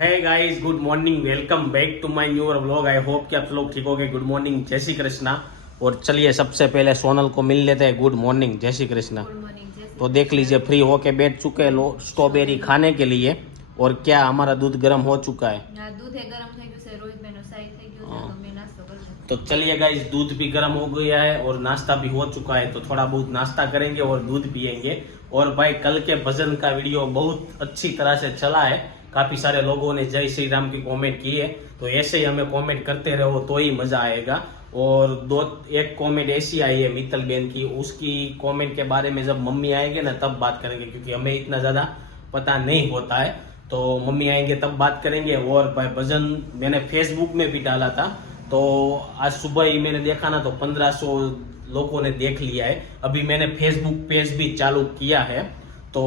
है guys, good morning, welcome back to my new vlog. I hope कि आप लोग ठीक हो गए। गुड मॉर्निंग, जय श्री कृष्णा। और चलिए सबसे पहले सोनल को मिल लेते हैं। गुड मॉर्निंग, जय श्री कृष्णा। तो देख लीजिए फ्री होके बैठ चुके हैं लोग स्ट्रॉबेरी खाने के लिए। और क्या हमारा दूध गर्म हो चुका है। दूध है गरम થઈ ગયું છે રોહિતભાઈનો સાઈ થઈ ગયું છે તો મેં નાસ્તો કરજો। तो चलिए गाइस, दूध भी गर्म हो गया है और नाश्ता भी हो चुका है। तो थोड़ा बहुत नाश्ता करेंगे और दूध पियेंगे। और भाई कल के भजन का वीडियो बहुत अच्छी तरह से चला है। काफी सारे लोगों ने जय श्री राम की कमेंट की है। तो ऐसे ही हमें कमेंट करते रहो तो ही मजा आएगा। और एक कमेंट ऐसी आई है मित्तल बेन की, उसकी कमेंट के बारे में जब मम्मी आएंगे ना तब बात करेंगे, क्योंकि हमें इतना ज्यादा पता नहीं होता है। तो मम्मी आएंगे तब बात करेंगे। और भाई भजन मैंने फेसबुक में भी डाला था, तो आज सुबह ही मैंने देखा ना तो 1500 लोगों ने देख लिया है। अभी मैंने फेसबुक पेज भी चालू किया है, तो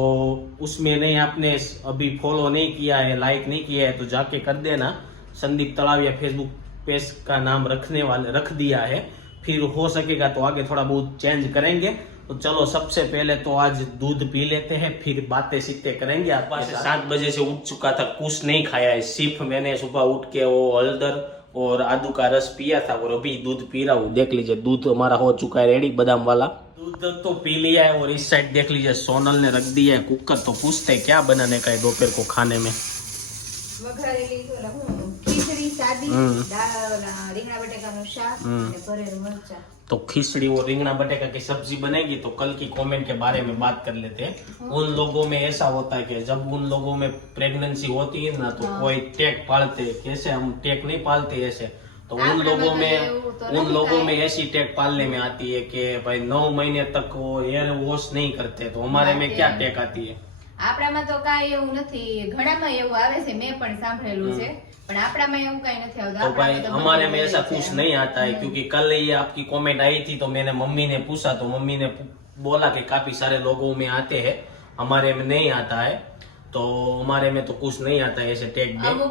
उसमें नहीं आपने अभी फॉलो नहीं किया है, लाइक नहीं किया है तो जाके कर देना। संदीप तलाविया फेसबुक पेज का नाम रख दिया है। फिर हो सकेगा तो आगे थोड़ा बहुत चेंज करेंगे। तो चलो सबसे पहले तो आज दूध पी लेते हैं, फिर बातें सीखते करेंगे। आप 7 बजे से उठ चुका था, कुछ नहीं खाया है। सिर्फ मैंने सुबह उठ के वो हल्दर और आदू का रस पिया था और अभी दूध पी रहा हूँ। देख लीजिए दूध हमारा हो चुका है रेडी, बादाम वाला दूध तो पी लिया है। और इस साइड देख लीजिए सोनल ने रख दिया है कुकर। तो पूछते हैं क्या बनाने का है दोपहर को खाने में। વઘારેલી ખીચડી સાદી દાળ રીંગણા બટેકાનું શાક અને ભરેલું મરચાં। तो खिचड़ी और रिंगना बटेका की सब्जी बनेगी। तो कल की कमेंट के बारे में बात कर लेते हैं। उन लोगों में ऐसा होता है कि जब उन लोगों में प्रेगनेंसी होती है ना तो कोई टेक पालते हैं। कैसे हम टेक नहीं पालते ऐसे, तो उन लोगों में ऐसी टेक पालने में आती है कि भाई 9 महीने तक वो हेयर वॉश नहीं करते। तो हमारे में क्या टेक आती है? આપણામાં તો કાઈ એવું નથી, ઘણામાં એવું આવે છે, મેં પણ સાંભળેલું છે, પણ આપણામાં એવું કાઈ નથી આવતું। तो भाई हमारे में ऐसा कुछ नहीं आता है, क्योंकि कल ये आपकी कमेंट आई थी तो मैंने मम्मी ने पूछा तो मम्मी ने बोला कि काफी सारे लोगों में आते हैं, हमारे में नहीं आता है। तो हमारे में तो कुछ नहीं आता है ऐसे टेक बैग।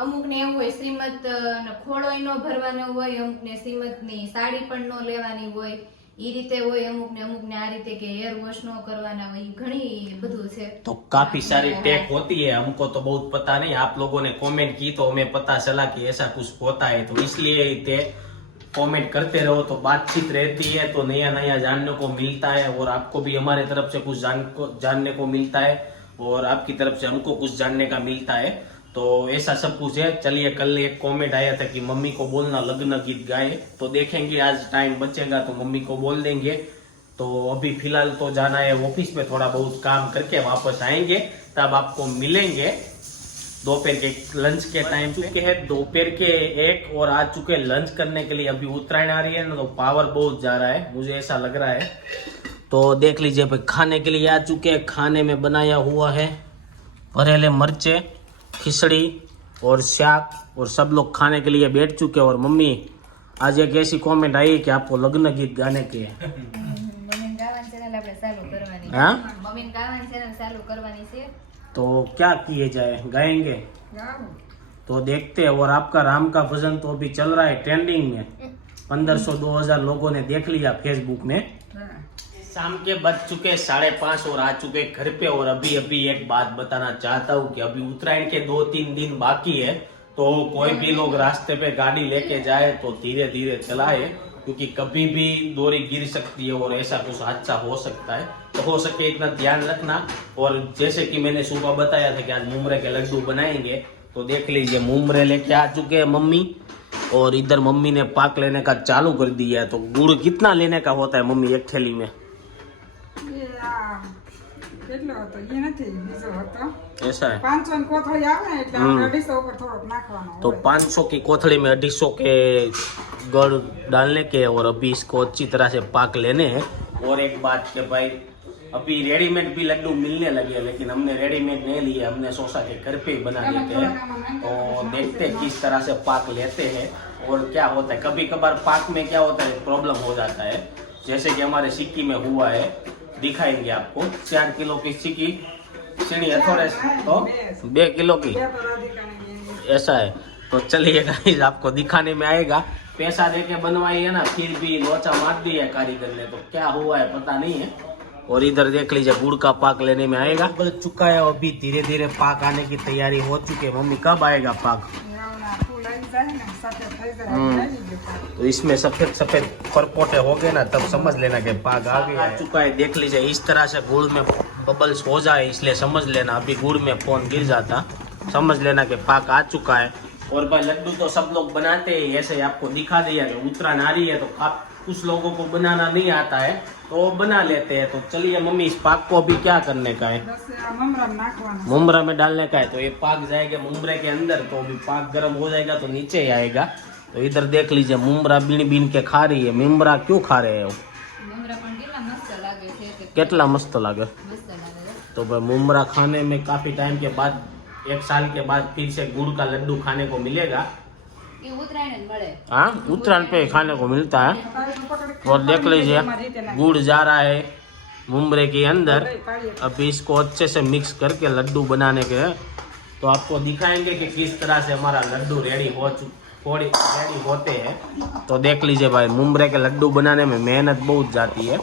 અમુક ને એવું હોય શ્રીમત ખોળો નો ભરવાનો હોય, અમુક ને શ્રીમત ની સાડી પણ નો લેવાની હોય, ઈ રીતે હોય। અમુક ને આ રીતે કે हेयर वॉश नो करवाना હોય, ઘણી બધું છે। तो काफी सारी टेक होती है, हमको तो बहुत पता नहीं। आप लोगों ने कमेंट की तो हमें पता चला कि ऐसा कुछ होता है, तो इसलिए कमेंट करते रहो तो बातचीत रहती है, तो नया नया जानने को मिलता है। और आपको भी हमारे तरफ से कुछ जानने को मिलता है और आपकी तरफ से हमको कुछ जानने का मिलता है। तो ऐसा सब कुछ है। चलिए कल एक कमेंट आया था कि मम्मी को बोलना लग्न गीत गाए, तो देखेंगे आज टाइम बचेगा तो मम्मी को बोल देंगे। तो अभी फिलहाल तो जाना है ऑफिस में, थोड़ा बहुत काम करके वापस आएंगे, तब आपको मिलेंगे। दोपहर के लंच के टाइम चुके हैं, दोपहर के 1 और आ चुके लंच करने के लिए। अभी उत्तरायण आ रही है ना तो पावर बहुत जा रहा है, मुझे ऐसा लग रहा है। तो देख लीजिए भाई खाने के लिए आ चुके हैं। खाने में बनाया हुआ है भरेले मरचे, खिचड़ी और शाक, और सब लोग खाने के लिए बैठ चुके हैं। और मम्मी आज एक ऐसी कमेंट आई है कि आपको लग्न गीत गाने के हैं। મમ્મીને ગાવાની ચેનલ આપણે ચાલુ કરવાની છે। हाँ? મમ્મીને ગાવાની ચેનલ ચાલુ કરવાની છે। तो क्या किए जाए, गाएंगे तो देखते हैं। और आपका राम का भजन तो अभी चल रहा है ट्रेंडिंग में, 1500-2000 लोगों ने देख लिया फेसबुक में। शाम के बज चुके 5:30 और आ चुके घर पे। और अभी एक बात बताना चाहता हूँ कि अभी उत्तरायण के 2-3 दिन बाकी है, तो कोई भी लोग रास्ते पे गाड़ी लेके जाए तो धीरे धीरे चलाए, क्योंकि कभी भी डोरी गिर सकती है और ऐसा कुछ हादसा हो सकता है। तो हो सके इतना ध्यान रखना। और जैसे कि मैंने सुबह बताया था कि आज मुमरे के लड्डू बनाएंगे, तो देख लीजिए मुमरे लेके आ चुके हैं मम्मी। और इधर मम्मी ने पाक लेने का चालू कर दिया है। तो गुड़ कितना लेने का होता है मम्मी एक थैली में? ऐसा है 500 कोथળી આવે ને એટલે 250 ઉપર થોડોક નાખવાનો। तो 500 की कोथड़ी में 250 के गुड़ डालने के, और अभी इसको अच्छी तरह से पाक लेने हैं। और एक बात कि भाई अभी रेडीमेड भी लड्डू मिलने लगे हैं, लेकिन हमने रेडीमेड नहीं लिए, हमने सोचा कि घर पे ही बना लेते हैं। तो देखते हैं किस तरह से पाक लेते हैं और क्या होता है। कभी कभार पाक में क्या होता है, प्रॉब्लम हो जाता है, जैसे कि हमारे सिक्की में हुआ है। दिखाएंगे आपको 4 किलो की सिक्की सीढ़ी है, थोड़े तो 2 किलो की ऐसा है। तो चलिए गाइस आपको दिखाने में आएगा। पैसा देके बनवाई है ना, फिर भी लोचा मार दिया है कारीगर ने, तो क्या हुआ है पता नहीं है। और इधर देख लीजिए गुड़ का पाक लेने में आएगा। उबल चुका है, अभी धीरे धीरे पाक आने की तैयारी हो चुकी है। मम्मी कब आएगा पाक? तो इसमें सफेद सफेद परपोटे हो गए ना, तब समझ लेना कि पाक आ गया है। चुका है, देख लीजिए इस तरह से गुड़ में बबल्स हो जाए, इसलिए समझ लेना। अभी गुड़ में फोन गिर जाता, समझ लेना कि पाक आ चुका है। और भाई लड्डू तो सब लोग बनाते हैं, ऐसे आपको दिखा दिया कि उत्तरायण आ रही है, तो आप कुछ लोगों को बनाना नहीं आता है तो वो बना लेते हैं। तो चलिए मम्मी, इस पाक को अभी क्या करने का है? मुमरा में डालने का है। तो ये पाक जाएगा मुमरे के अंदर, तो अभी पाक गर्म हो जाएगा तो नीचे ही आएगा। तो इधर देख लीजिए मुमरा बीन बीन के खा रही है। मुमरा क्यों खा रहे हो? कितना मस्त लगे। तो भाई मुमरा खाने में काफी टाइम के बाद, 1 साल के बाद फिर से गुड़ का लड्डू खाने को मिलेगा। हाँ, उत्तरायण पे खाने को मिलता है। और देख लीजिए गुड़ जा रहा है मुमरे के अंदर। अभी इसको अच्छे से मिक्स करके लड्डू बनाने के, तो आपको दिखाएंगे कि किस तरह से हमारा लड्डू रेडी होते हैं। तो देख लीजिए भाई, मुमरे के लड्डू बनाने में मेहनत बहुत जाती है।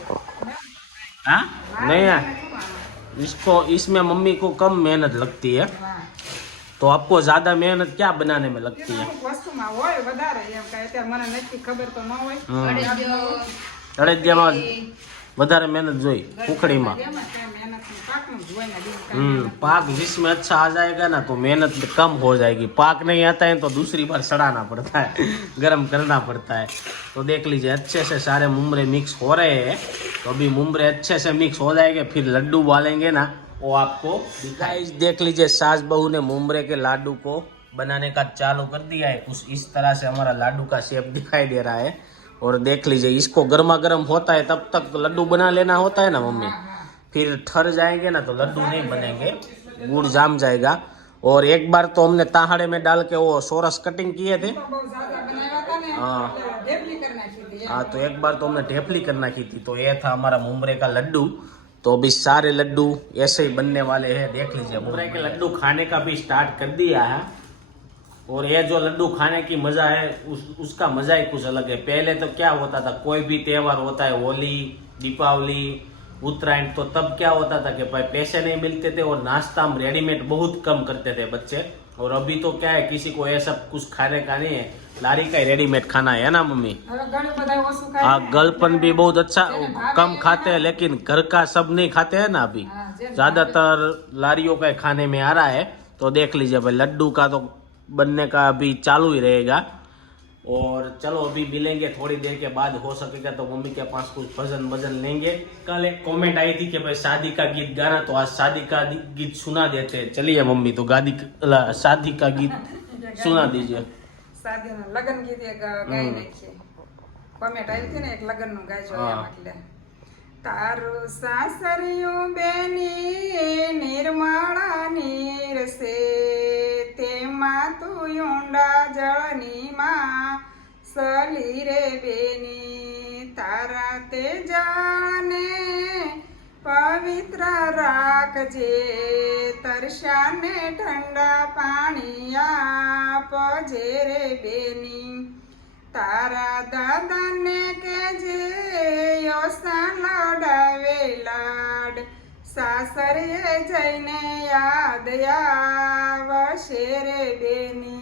हाँ नहीं है, इसमें मम्मी को कम मेहनत लगती है, तो आपको ज्यादा मेहनत क्या बनाने में लगती है? અડદિયામાં વધારે मेहनत જોઈ ઉખડી में। पाक जिसमें अच्छा आ जाएगा ना तो मेहनत कम हो जाएगी। पाक नहीं आता है तो दूसरी बार सड़ाना पड़ता है, गर्म करना पड़ता है। तो देख लीजिए अच्छे से सारे मुमरे मिक्स हो रहे हैं। तो अभी मुमरे अच्छे से मिक्स हो जाएंगे, फिर लड्डू डालेंगे ना, वो आपको दिखाई। देख लीजिए सास बहू ने मुमरे के लाडू को बनाने का चालू कर दिया है। कुछ इस तरह से हमारा लाडू का शेप दिखाई दे रहा है। और देख लीजिए इसको गर्मा गर्म होता है तब तक लड्डू बना लेना होता है ना मम्मी, फिर ठर जाएंगे ना तो लड्डू नहीं बनेंगे, गुड़ जाम जाएगा। और एक बार तो हमने ताहाड़े में डाल के वो सोरस कटिंग किए थे। हाँ, तो एक बार तो हमने ढेपली करना की थी। तो ये था हमारा मुमरे का लड्डू। तो अभी सारे लड्डू ऐसे ही बनने वाले हैं। देख लीजिए मुमरे के लड्डू खाने का भी स्टार्ट कर दिया है। और ये जो लड्डू खाने की मजा है उसका मजा ही कुछ अलग है। पहले तो क्या होता था, कोई भी त्योहार होता है, होली, दीपावली, उत्तरायण, तो तब क्या होता था कि भाई पैसे नहीं मिलते थे और नाश्ता हम रेडीमेड बहुत कम करते थे बच्चे। और अभी तो क्या है, किसी को ये सब कुछ खाने का नहीं है, लारी का ही रेडीमेड खाना है ना मम्मी? हाँ, गलपन भी बहुत अच्छा कम खाते हैं, लेकिन घर का सब नहीं खाते हैं ना अभी, ज्यादातर लारियों का खाने में आ रहा है। तो देख लीजिए भाई लड्डू का तो बनने का अभी चालू ही रहेगा। और चलो अभी मिलेंगे थोड़ी देर के बाद, हो सकेगा तो मम्मी के पास कुछ भजन लेंगे। कल एक कमेंट आई थी कि भाई शादी का गीत गाना, तो आज शादी का गीत सुना देते हैं। चलिए मम्मी, तो शादी का गीत सुना दीजिए। લગન ગીત એક ગાઈ નાખીએ. કમેન્ટ આવી હતી ને એક લગનનું ગાઈજો એમ એટલે. તારું સાસરિયું બેની નિર્મળા નીર સે, તેમાં તું ઊંડા જળની માં સલી રે બેની. તારા તે જળને પવિત્ર રાખજે, તરસાને ઠંડા પાણી આપજે રે બેની. તારા દાદાને કહેજે યોસા લડાવે લાડ, સાસરીએ જઈને યાદ આવશે રે બેની.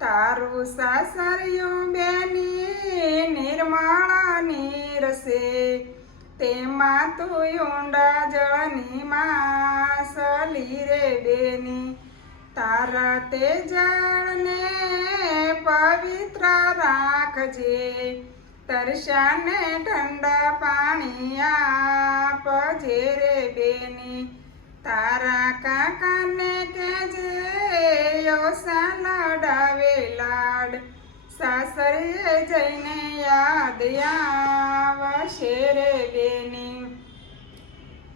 તારું સાસરિયું બેની નિર્મળા નીર સે, તેમાં તું ઊંડા જળની માં સલી રે બેની. તારા તે જળને પવિત્ર રાખજે, તરસાને ઠંડા પાણી આપજે રે બેની. તારા કાકાને કહેજે યોસા લડાવે લાડ, સાસરીએ જઈને યાદ આવશે રે બેની.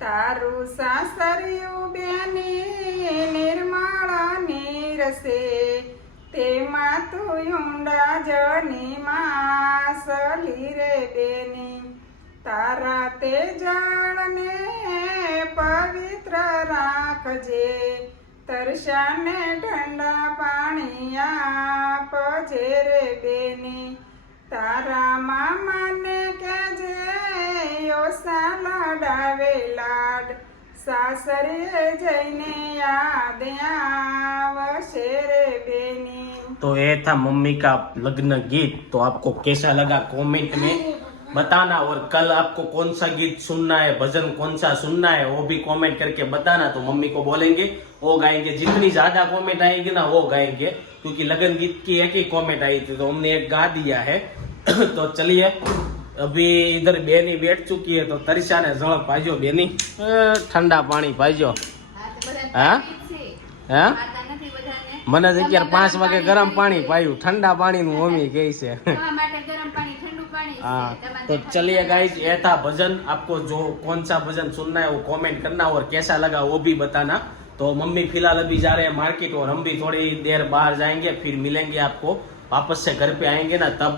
તારું સાસરિયું બેની નિર્મળા નીર સે, તેમાં તું ઊંડા જળની માં સલી રે બેની. તારા તે જળને પવિત્ર રાખજે, તરસાને ઠંડા પાણી આપજે રે બેની. તારા મામાને કહેજે યોસા લડાવે લાડ સાસરે જઈને યાદ આવશે રે બેની. तो ये था मम्मी का लग्न गीत. तो आपको कैसा लगा कमेंट में बताना, और कल आपको कौन सा गीत सुनना है, भजन कौन सा सुनना है वो भी कमेंट करके बताना. तो मम्मी को बोलेंगे वो गाएंगे. जितनी ज्यादा कमेंट आएगी ना वो गाएंगे, क्योंकि लगन गीत की एक ही कमेंट आई थी तो हमने एक गा दिया है. तो चलिए अभी इधर बेनी बैठ चुकी है, तो तरिशा ने झड़प पाइजो बेनी, ठंडा पानी पाइजो. હા તો બધા હા? છે હા ખાતા નથી બધાને મને જ અત્યારે 5 વાગે ગરમ પાણી પાયું, ઠંડા પાણીનું મમ્મી કહે છે. તમારા માટે ગરમ પાણી ઠંડુ પાણી છે. हाँ તમારે तो चलिए गाइज ये था भजन. आपको जो कौन सा भजन सुनना है वो कमेंट करना, और कैसा लगा वो भी बताना. तो मम्मी फिलहाल अभी जा रहे हैं मार्केट, और हम भी थोड़ी देर बाहर जाएंगे, फिर मिलेंगे आपको वापस से घर पे आएंगे ना तब.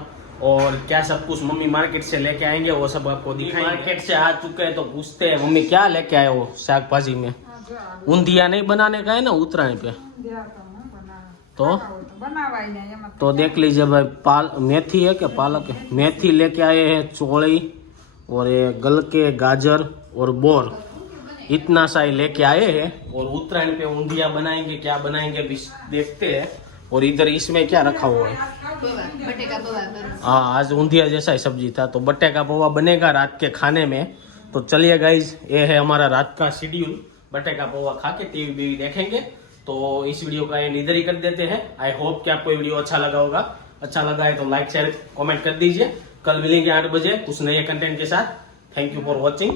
और क्या सब कुछ मम्मी मार्केट से लेके आएंगे वो सब आपको दिखाएंगे. मार्केट से आ चुके हैं तो पूछते हैं मम्मी क्या लेके आए हो शाक भाजी में. જો આ ऊंधिया नहीं बनाने का है ना उत्तरायण पे, ઊંધિયા તો હું બનાવું. तो ખાવા હોય તો બનાવાય ને એમાં तो देख लीजिए भाई, मेथी है क्या पालक है, मेथी लेके आए हैं, चौड़ी और ये गलके, गाजर और बोर, इतना सा ही लेके आए हैं. और उत्तरायण पे ऊंधिया बनाएंगे, क्या बनाएंगे अभी देखते हैं. और इधर इसमें क्या रखा हुआ है, પૌવા, બટેકા પૌવા કરું. हाँ आज ऊंधिया जैसा ही सब्जी था, तो बट्टे का पौवा बनेगा रात के खाने में. तो चलिए गाइज ये है हमारा रात का शेड्यूल. बट्टे का पौवा खा के टीवी बीवी देखेंगे. तो इस वीडियो का एंड इधर ही कर देते हैं. आई होप कि आपको ये वीडियो अच्छा लगा होगा. अच्छा लगा है तो लाइक शेयर कमेंट कर दीजिए. कल मिलेंगे 8 बजे कुछ नए कंटेंट के साथ. Thank you for watching.